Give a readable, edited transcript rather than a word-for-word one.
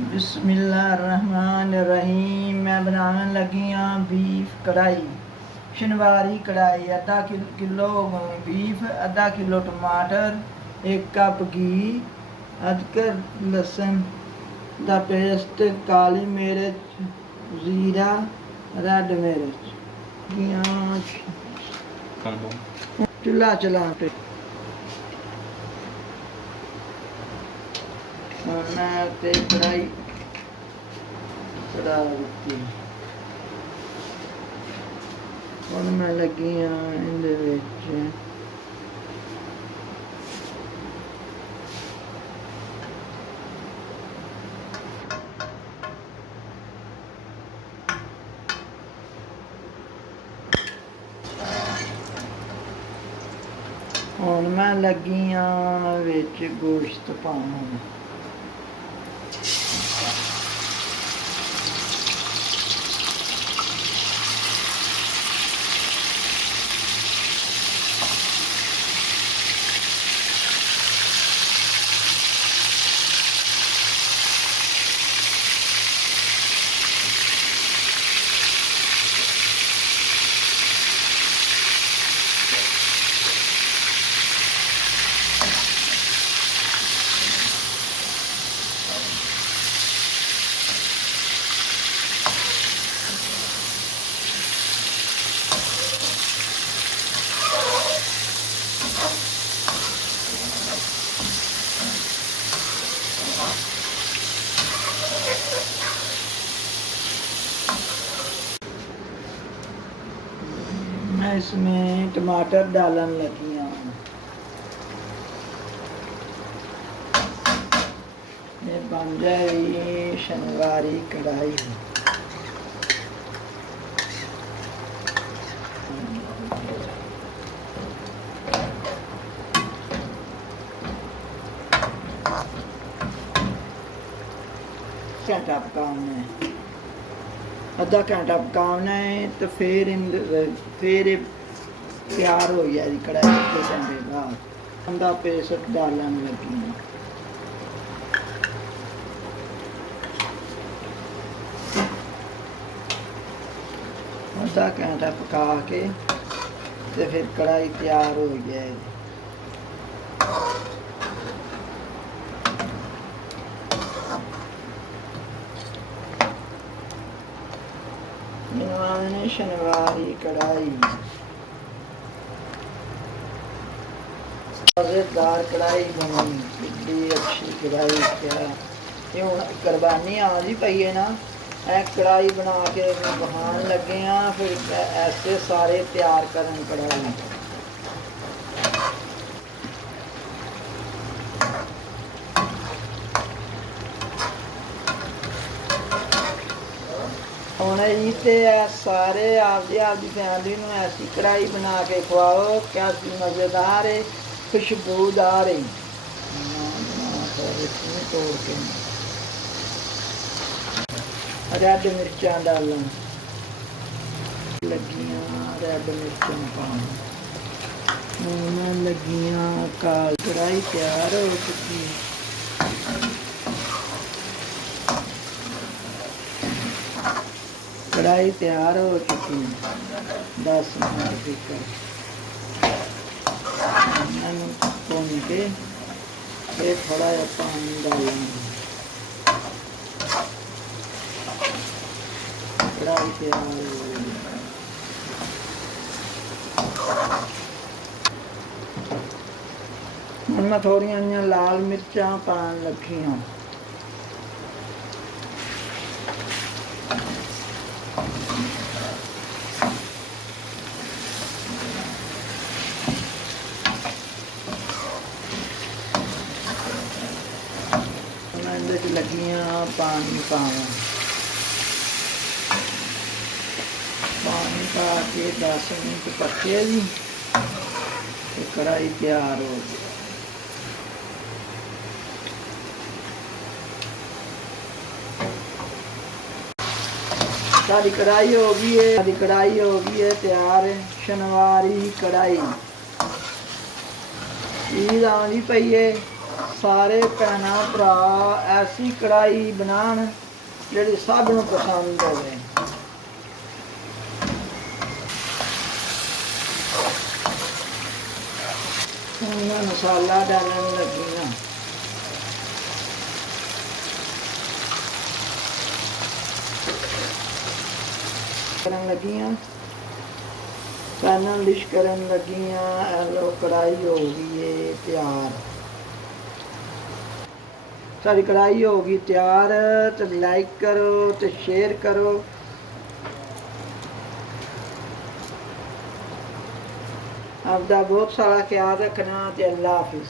बिस्मिल्लाहिर्रहमानिर्रहीम। मैं बनाने लगी हाँ बीफ कढ़ाई। शिनवारी कढ़ाई, आधा किलो बीफ, आधा किलो टमाटर, 1 कप घी, अदरक लहसुन दा पेस्ट, काली मिर्च, जीरा, रेड मिर्च। चूल्हा चला पे मैं ते कढ़ाई चढ़ा दी। हुण मैं लगी हाँ इहदे विच हुण मैं लगी हाँ विच गोश्त पाउण। मैं इसमें टमाटर डालन लगी हूँ। ये बन जाएगी शिनवारी कढ़ाई। घंटा पकाना है, आधा घंटा पकाना है तो फिर तैयार हो गया जी कढ़ाई। के घंटे बाद अंडा पेस्ट डालन लगी हूँ। आधा घंटा पका के तो फिर कढ़ाई तैयार हो गया है। शिनवारी कढ़ाई मज़ेदार कढ़ाई बनी, इतनी अच्छी कढ़ाई। क्या ये हुण कुर्बानी आँदी पई है ना, कढ़ाई बना के बहान लगे हाँ। फिर ऐसे सारे तैयार करन कढ़ाई। हुण जी ते सारे आपदी फैमिली नूं ऐसी कढ़ाई बना के खवाओ, कैसी मज़ेदार है, खुशबूदार है। तोड़ के रेड मिर्चां डालन लगियां, रेड मिर्चां पाउण। मैं लगियां काल। कढ़ाई तैयार हो चुकी। कढ़ाई तैयार हो चुकी। 10 मिनट तक भुन के फिर थोड़ा जा पानी डालेंगे। कढ़ाई तैयार हो गई। हुण मैं थोड़ियां जिहियां लाल मिर्चां पाउण लगी हाँ। लगी पानी पावा, पानी पा के 10 मिनट पके जी तो कढ़ाई तैयार हो गई। सारी कढ़ाई हो गई है, सारी कढ़ाई हो गई है तैयार है। शिनवारी कढ़ाई ईद आँदी पई है, ਸਾਰੇ ਭੈਣਾਂ ਭਰਾ ਐਸੀ ਕੜਾਈ ਬਣਾਉਣ ਜਿਹੜੀ ਸਭ ਨੂੰ ਪਸੰਦ ਹੋਵੇ। ਹੁਣ ਮੈਂ ਮਸਾਲਾ ਡਾਲਣ ਲੱਗੀ ਹਾਂ। ਕਰਨ ਲੱਗੀ ਹਾਂ ਪੈਨਲ ਲਿਸ਼ ਕਰਨ ਲੱਗੀ ਹਾਂ। ਲੋ ਕੜਾਈ ਹੋ ਗਈ ਹੈ ਤਿਆਰ। ਸਾਡੀ ਕੜਾਈ ਹੋ ਗਈ ਤਿਆਰ। ਤੇ ਲਾਈਕ ਕਰੋ ਤੇ ਸ਼ੇਅਰ ਕਰੋ। ਆਪਦਾ ਬਹੁਤ ਸਾਰਾ ਖਿਆਲ ਰੱਖਣਾ ਤੇ ਅੱਲਾ ਹਾਫਿਜ਼।